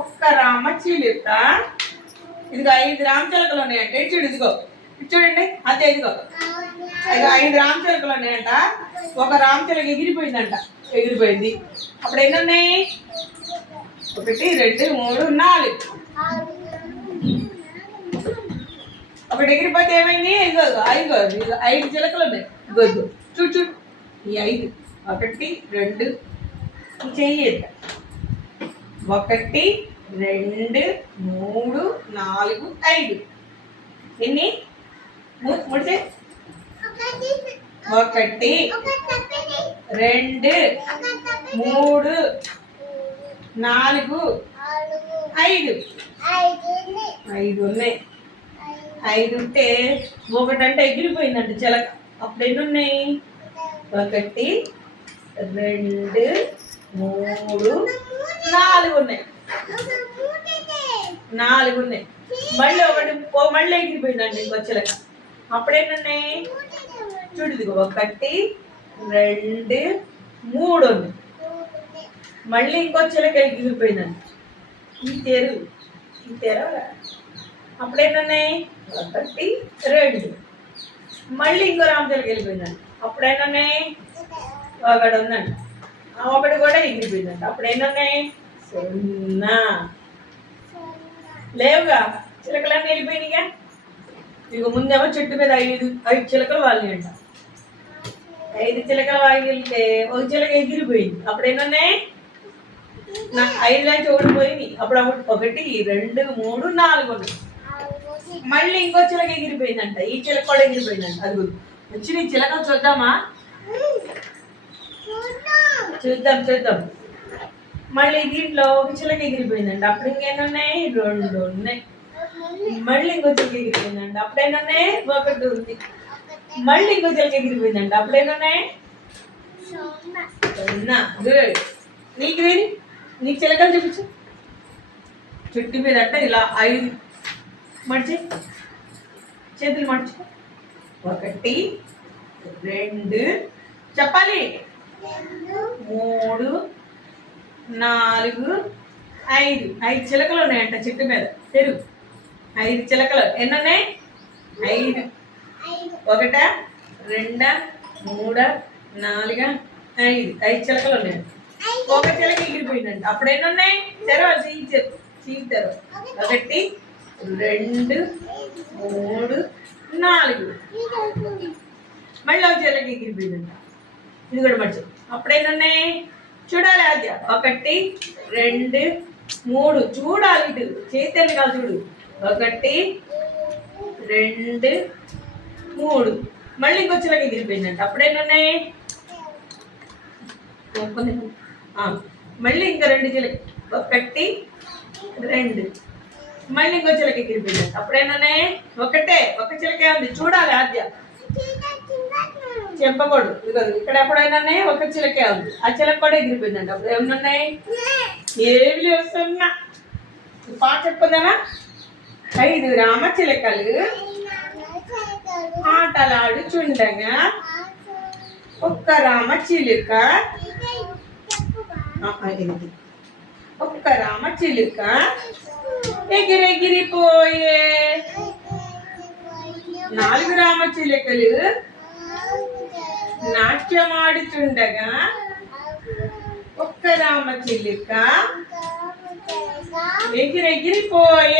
ఒక్క రామచిలుక. ఇదిగో 5 రామచిలుకలు ఉన్నాయంట. చూడు ఇదిగో చూడండి అదే ఇదిగో 5 రామచిలుకలు ఉన్నాయంట. ఒక రామచిలుక ఎగిరిపోయిందంట. ఎగిరిపోయింది. అప్పుడు ఎన్ని ఉన్నాయి? 1 2 3 4. ఒకటి ఎగిరిపోతే ఏమైంది? ఇదిగో 5 చిలకలు ఉన్నాయి. ఇదిగో చూడు చూడు ఈ 5 1 2 చెయ్యి 1 2 3 4 5 ఎన్ని? 3 1 2 3 4 5 ఉన్నాయి. 5 ఉంటే ఒకటంటే ఎగిరిపోయిందంట చిలక. అప్పుడు ఎన్ని ఉన్నాయి? 1 2 3 4 ఉన్నాయి. 4 ఉన్నాయి. మళ్ళీ ఎగిరిపోయిందండి ఇంకో చిలక. అప్పుడు ఎన్ని ఉన్నాయి? చూడు ఇదిగో 1 2 3 ఉంది. మళ్ళీ ఇంకో చిలక ఎగిరిపోయిందండి. ఈ తెర అప్పుడు ఏంటన్నాయి? 1 2 మళ్ళీ ఇంకో రామచిలక వెళ్ళిపోయిందండి. అప్పుడు ఏంటన్నాయి? 1 ఉందండి. ఆ 1 కూడా ఎగిరిపోయిందండి. అప్పుడు ఏంటన్నాయి? 0 లేవుగా. చిలకలన్నీ వెళ్ళిపోయినాయిగా. ఇక ముందేమో చెట్టు మీద 5 చిలకలు వాళ్ళని అంట. 5 చిలకలు వాళ్ళు వెళ్తే ఒక చిలక ఎగిరిపోయింది. అప్పుడు ఏంటన్నాయి? 5 నుంచి ఓడిపోయింది. అప్పుడు 1 2 3 4 ఉన్నాయి. మళ్ళీ ఇంకో చిలక ఎగిరిపోయిందంట. ఈ చిలక కూడా ఎగిరిపోయిందంట. అది వచ్చి నీ చిలక చూద్దామా? చూద్దాం. మళ్ళీ దీంట్లో ఒక చిలక ఎగిరిపోయిందంట. అప్పుడు ఇంకేమున్నాయి? 2 ఉన్నాయి. మళ్ళీ ఇంకో చిలక ఎగిరిపోయిందంట. అప్పుడు ఏమన్నాయి? 1 ఉంది. మళ్ళీ ఇంకో చిలక ఎగిరిపోయిందంట. అప్పుడు ఏమన్నాయి? 0. గుడ్. నీకు చిలకలు చూపించు. చుట్టు మీద అంట ఇలా 5 మడిచి చేతులు మడుచు. 1 2 చెప్పాలి 3 4 5 చిలకలు ఉన్నాయంట చెట్టు మీద. తెరుగు 5 చిలకలు. ఎన్ని ఉన్నాయి? 5. 1 2 3 4 5 చిలకలు ఉన్నాయంట. ఒక చిలక ఎగిరిపోయిందంట. అప్పుడు ఎన్ని ఉన్నాయి? తెరవాలి. చీకి తెరవ. 1 2 3 4 మళ్ళీ ఒక చిలక ఎగిరిపోయిందంట. ఇది కూడా మర్చి. అప్పుడు ఎన్ని ఉన్నాయి? చూడాలి ఆద్య. 1 2 3 చూడాలి. ఇటు చేతి కాదు చూడు. 1 2 3 మళ్ళీ ఇంకో చిలక ఎగిరిపోయిందంట. అప్పుడు ఎన్ని ఉన్నాయి? మళ్ళీ ఇంకా 2 చిలక. 1 2 మళ్ళీ ఇంకో చిలక ఎగిరిపోయిందంట. అప్పుడు ఏమన్నాయి? ఒక చిలకే ఉంది. చూడాలి ఆద్య. చెప్పకూడదు. ఇక్కడ ఎప్పుడైనా ఒక చిలకే ఉంది. ఆ చిలక కూడా ఎగిరిపోయిందంట. అప్పుడు ఏమన్నాయి? ఏమి వస్తున్నా పాట చెప్పుకుందామా? 5 రామచిలకలు ఆటలాడుచుండగా ఒక్క రామచిలుక ఎగిరెగిరిపోయే. 4 రామచిలుకలు నాట్యమాడుచుండగా ఒక్క రామచిలుక ఎగిరెగిరిపోయే.